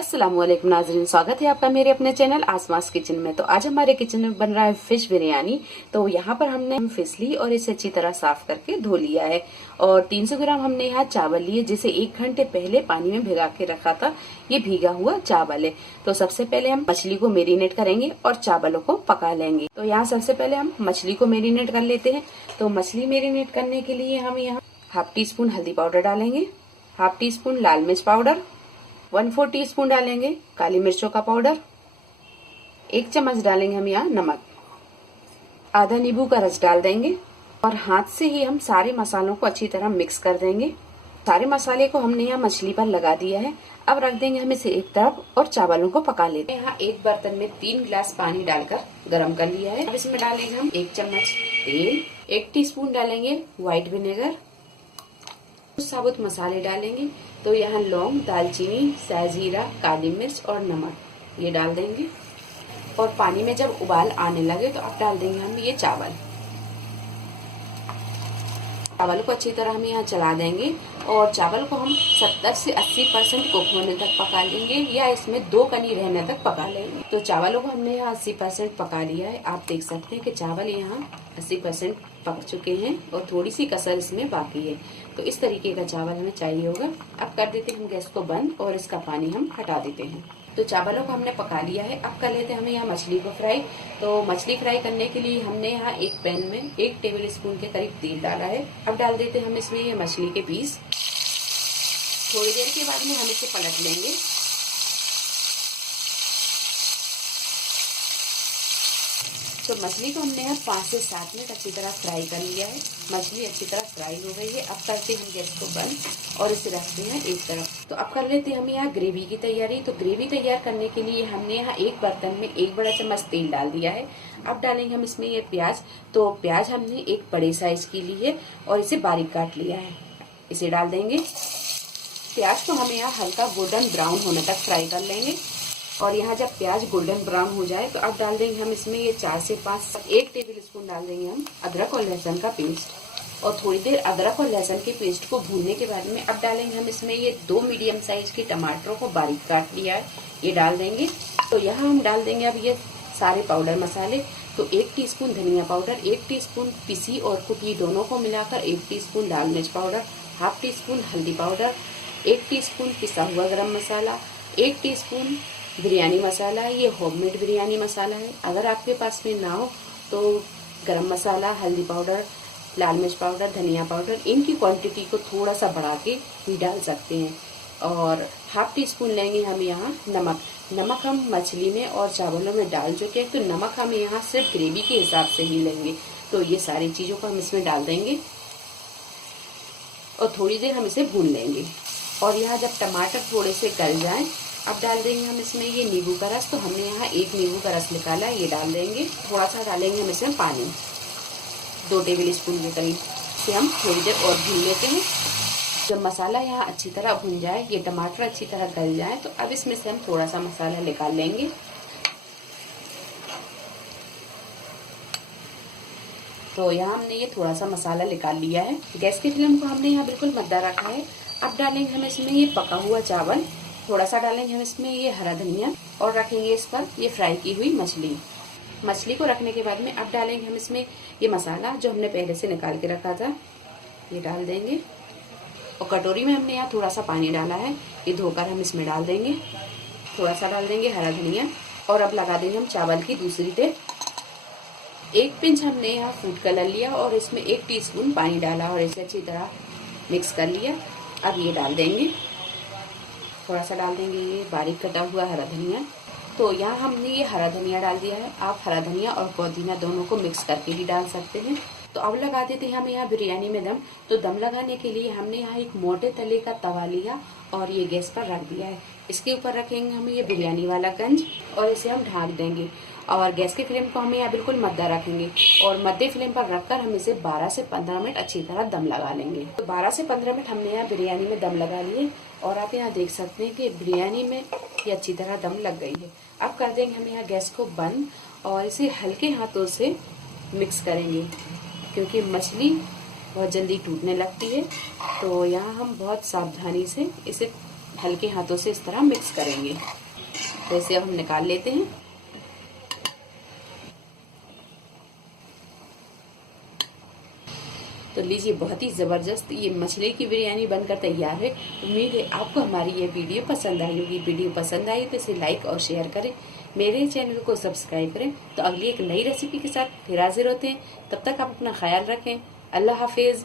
अस्सलामुअलैकुम नाज़रीन, स्वागत है आपका मेरे अपने चैनल आसमास किचन में। तो आज हमारे किचन में बन रहा है फिश बिरयानी। तो यहाँ पर हमने फिश ली और इसे अच्छी तरह साफ करके धो लिया है। और 300 ग्राम हमने यहाँ चावल लिए, जिसे 1 घंटे पहले पानी में भिगा के रखा था। ये भीगा हुआ चावल है। तो सबसे पहले हम मछली को मैरिनेट करेंगे और चावलों को पका लेंगे। तो यहाँ सबसे पहले हम मछली को मैरिनेट कर लेते हैं। तो मछली मैरिनेट करने के लिए हम यहाँ हाफ टी स्पून हल्दी पाउडर डालेंगे, हाफ टी स्पून लाल मिर्च पाउडर, 1/4 टीस्पून डालेंगे काली मिर्चों का पाउडर, 1 चम्मच डालेंगे हम यहाँ नमक, आधा नींबू का रस डाल देंगे और हाथ से ही हम सारे मसालों को अच्छी तरह मिक्स कर देंगे। सारे मसाले को हमने यहाँ मछली पर लगा दिया है। अब रख देंगे हम इसे एक तरफ और चावलों को पका लेते हैं। यहाँ एक बर्तन में 3 गिलास पानी डालकर गरम कर लिया है। अब इसमें डालेंगे हम 1 चम्मच तेल, 1 टीस्पून डालेंगे व्हाइट विनेगर, साबुत मसाले डालेंगे। तो यहाँ लौंग, दालचीनी, सहजीरा, काली मिर्च और नमक ये डाल देंगे। और पानी में जब उबाल आने लगे तो अब डाल देंगे हम ये चावल। चावल को अच्छी तरह हम यहाँ चला देंगे और चावल को हम 70 से 80% कुक होने तक पका लेंगे या इसमें 2 कनी रहने तक पका लेंगे। तो चावलों को हमने यहाँ 80% पका लिया है। आप देख सकते हैं कि चावल यहाँ 80% पक चुके हैं और थोड़ी सी कसर इसमें बाकी है। तो इस तरीके का चावल हमें चाहिए होगा। अब कर देते हैं हम गैस को बंद और इसका पानी हम हटा देते हैं। तो चावलों को हमने पका लिया है। अब कर लेते हैं हमें यहाँ मछली को फ्राई। तो मछली फ्राई करने के लिए हमने यहाँ एक पैन में 1 टेबल स्पून के करीब तेल डाला है। अब डाल देते हैं हम इसमें ये मछली के पीस। थोड़ी देर के बाद में हम इसे पलट लेंगे। तो मछली को हमने यहाँ 5 से 7 मिनट अच्छी तरह फ्राई कर लिया है। मछली अच्छी तरह फ्राई हो गई है। अब करते हैं गैस को बंद और इसे रखते हैं एक तरफ। तो अब कर लेते हैं हम यहाँ ग्रेवी की तैयारी। तो ग्रेवी तैयार करने के लिए हमने यहाँ एक बर्तन में 1 बड़ा चम्मच तेल डाल दिया है। अब डालेंगे हम इसमें ये प्याज। तो प्याज हमने एक बड़े साइज की ली है और इसे बारीक काट लिया है। इसे डाल देंगे। प्याज को हमें यहाँ हल्का गोल्डन ब्राउन होने तक फ्राई कर लेंगे। और यहाँ जब प्याज गोल्डन ब्राउन हो जाए तो अब डाल देंगे हम इसमें ये 4 से 5 1 टेबल स्पून डाल देंगे हम अदरक और लहसुन का पेस्ट। और थोड़ी देर अदरक और लहसुन के पेस्ट को भूनने के बाद में अब डालेंगे हम इसमें ये 2 मीडियम साइज के टमाटरों को बारीक काट लिया है, ये डाल देंगे। तो यहाँ हम डाल देंगे अब ये सारे पाउडर मसाले। तो 1 टीस्पून धनिया पाउडर, 1 टीस्पून पिसी और कुटी दोनों को मिलाकर 1 टीस्पून लाल मिर्च पाउडर, हाफ टीस्पून हल्दी पाउडर, 1 टीस्पून पिसा हुआ गरम मसाला, 1 टीस्पून बिरयानी मसाला। ये होममेड बिरयानी मसाला है। अगर आपके पास में ना हो तो गरम मसाला, हल्दी पाउडर, लाल मिर्च पाउडर, धनिया पाउडर, इनकी क्वांटिटी को थोड़ा सा बढ़ा के भी डाल सकते हैं। और हाफ टी स्पून लेंगे हम यहाँ नमक। नमक हम मछली में और चावलों में डाल चुके हैं, तो नमक हम यहाँ सिर्फ ग्रेवी के हिसाब से ही लेंगे। तो ये सारी चीज़ों को हम इसमें डाल देंगे और थोड़ी देर हम इसे भून लेंगे। और यहाँ जब टमाटर थोड़े से गल जाएं अब डाल देंगे हम इसमें ये नींबू का रस। तो हमने यहाँ 1 नींबू का रस निकाला है, ये डाल देंगे। थोड़ा सा डालेंगे हम इसमें पानी, 2 टेबल स्पून के करीब। इसे हम थोड़ी देर और भून लेते हैं। जब मसाला यहाँ अच्छी तरह भून जाए, ये टमाटर अच्छी तरह गल जाए, तो अब इसमें से हम थोड़ा सा मसाला निकाल लेंगे। तो यहाँ हमने ये थोड़ा सा मसाला निकाल लिया है। गैस की फ्लेम को हमने यहाँ बिल्कुल मद्दा रखा है। अब डालेंगे हम इसमें ये पका हुआ चावल, थोड़ा सा डालेंगे हम इसमें ये हरा धनिया और रखेंगे इस पर ये फ्राई की हुई मछली। मछली को रखने के बाद में अब डालेंगे हम इसमें ये मसाला जो हमने पहले से निकाल के रखा था, ये डाल देंगे। और कटोरी में हमने यहाँ थोड़ा सा पानी डाला है, ये धोकर हम इसमें डाल देंगे। थोड़ा सा डाल देंगे हरा धनिया और अब लगा देंगे हम चावल की दूसरी टेप। 1 पिंच हमने यहाँ फूड कलर लिया और इसमें 1 टीस्पून पानी डाला और इसे अच्छी तरह मिक्स कर लिया। अब ये डाल देंगे, थोड़ा सा डाल देंगे ये बारीक कटा हुआ हरा धनिया। तो यहाँ हमने ये हरा धनिया डाल दिया है। आप हरा धनिया और पुदीना दोनों को मिक्स करके भी डाल सकते हैं। तो अब लगा देते हैं हम यहाँ बिरयानी में दम। तो दम लगाने के लिए हमने यहाँ एक मोटे तले का तवा लिया और ये गैस पर रख दिया है। इसके ऊपर रखेंगे हम ये बिरयानी वाला गंज और इसे हम ढक देंगे। और गैस की फ्लेम को हमें यहाँ बिल्कुल मद्दा रखेंगे और मध्य फ्लेम पर रखकर हम इसे 12 से 15 मिनट अच्छी तरह दम लगा लेंगे। तो 12 से 15 मिनट हमने यहाँ बिरयानी में दम लगा लिए और आप यहाँ देख सकते हैं कि बिरयानी में ये अच्छी तरह दम लग गई है। अब कर देंगे हम यहाँ गैस को बंद और इसे हल्के हाथों से मिक्स करेंगे, क्योंकि मछली बहुत जल्दी टूटने लगती है। तो यहाँ हम बहुत सावधानी से इसे हल्के हाथों से इस तरह मिक्स करेंगे। तो इसे अब हम निकाल लेते हैं। तो लीजिए, बहुत ही ज़बरदस्त ये मछली की बिरयानी बनकर तैयार है। उम्मीद है आपको हमारी ये वीडियो पसंद आई होगी। वीडियो पसंद आई तो इसे लाइक और शेयर करें, मेरे चैनल को सब्सक्राइब करें। तो अगली एक नई रेसिपी के साथ फिर हाजिर होते हैं। तब तक आप अपना ख्याल रखें। अल्लाह हाफिज।